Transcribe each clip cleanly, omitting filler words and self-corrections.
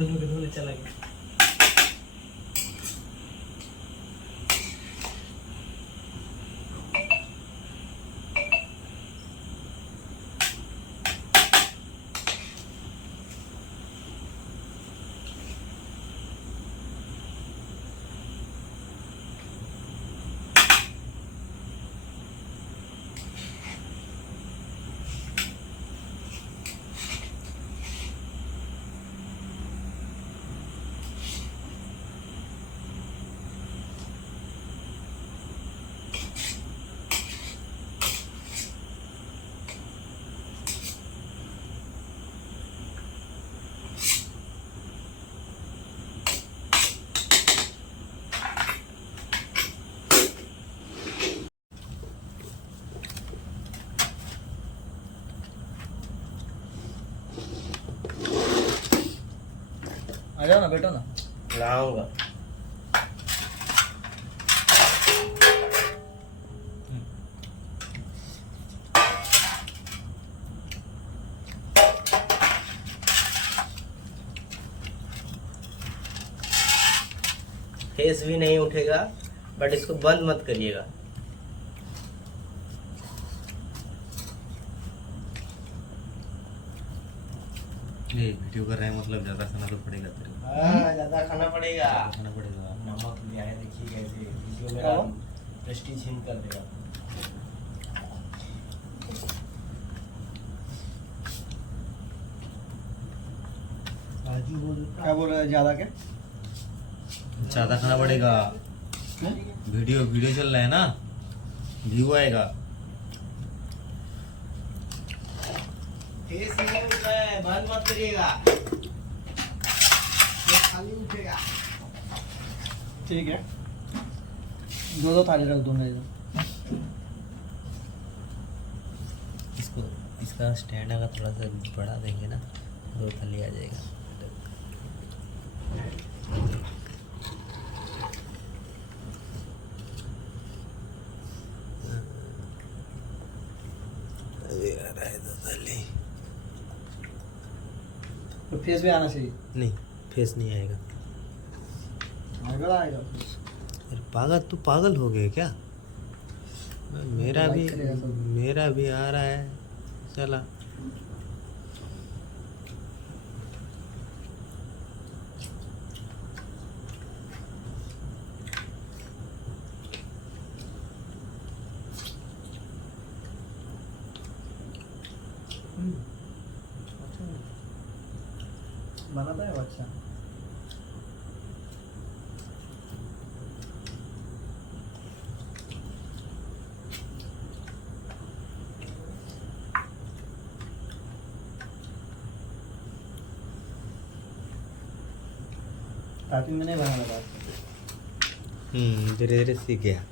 दोनों के दोनों चला गया। आ जाओ ना, बैठो ना। लाऊंगा। फेस भी नहीं उठेगा, बट इसको बंद मत करिएगा। ये वीडियो कर रहे हैं मतलब ज्यादा खाना तो पड़ेगा तेरे को। हाँ, ज्यादा खाना पड़ेगा। ज्यादा खाना पड़ेगा। नमक लिया है, देखिए कैसे वीडियो मेरा प्रेस्टीज हिम कर देगा। क्या बोल रहे हैं, ज्यादा क्या? ज्यादा खाना पड़ेगा। वीडियो वीडियो चल रहा है ना, व्यू आएगा। फेस नहीं उठ रहा है, बंद मत करिएगा। ये खाली उठेगा। ठीक है, दो दो थाली रख दूंगा इधर। इसको इसका स्टैंड अगर थोड़ा सा बढ़ा देंगे ना, दो थाली आ जाएगा। अभी आ रहा है दो थाली। तो फेस भी आना चाहिए। नहीं, फेस नहीं आएगा। आएगा आएगा। अरे पागल, तू पागल हो गया क्या? मेरा भी आ रहा है। चला बनाता है अच्छा। स्टार्टिंग में नहीं बनाना था। धीरे धीरे सीख गया।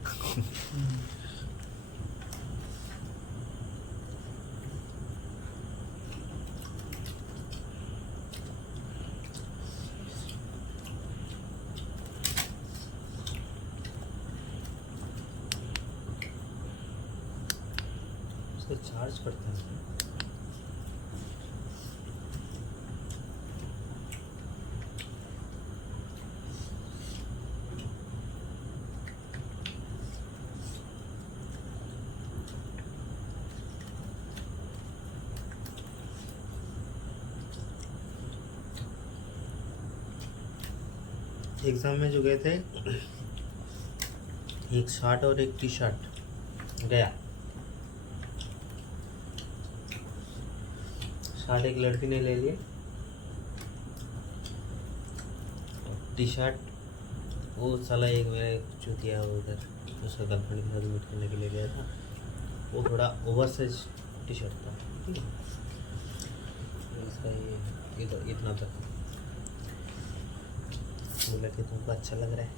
उसको चार्ज करते हैं। एग्जाम में जो गए थे, एक शर्ट और एक टी शर्ट गया। शर्ट एक लड़की ने ले लिए, टी शर्ट वो साला एक मेरा चूतिया उधर उसका गर्लफ्रेंड के साथ मीट करने के लिए गया था। वो थोड़ा ओवर साइज टी शर्ट था, ठीक है। इसका ये इतना तक बोला कि तुमको अच्छा लग रहा है।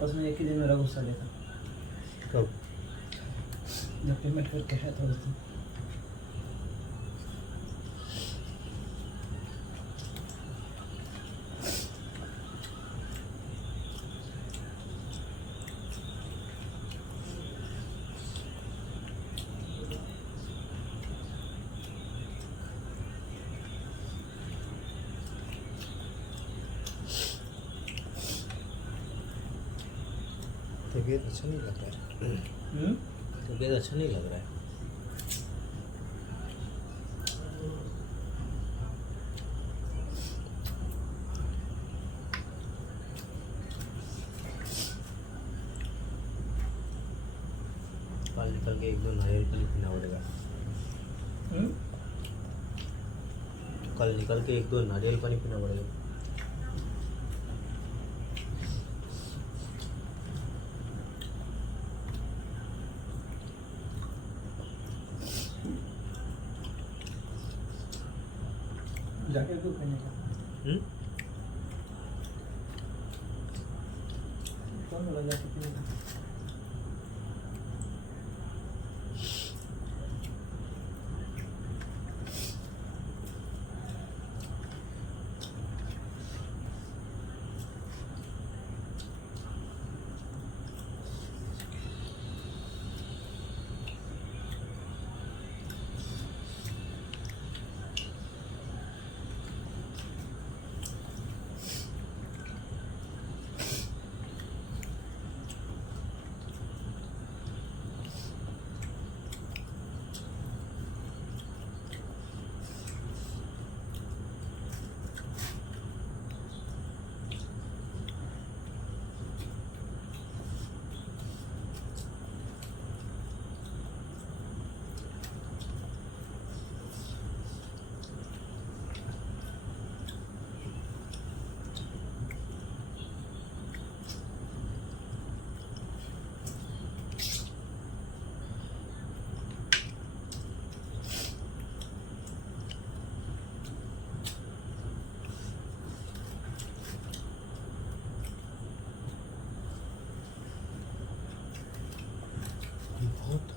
आपस में एक ही दिन मेरा गुस्सा लेता कब? जब पेमेंट करके है तो उस दिन। तबीयत अच्छा नहीं लग रहा है। तबीयत अच्छा नहीं लग रहा है। कल निकल के एक दो नारियल पानी पीना पड़ेगा। कल निकल के एक दो नारियल पानी पीना पड़ेगा। जाके क्यों पहने का? कौन बोला जाके पहने का? बहुत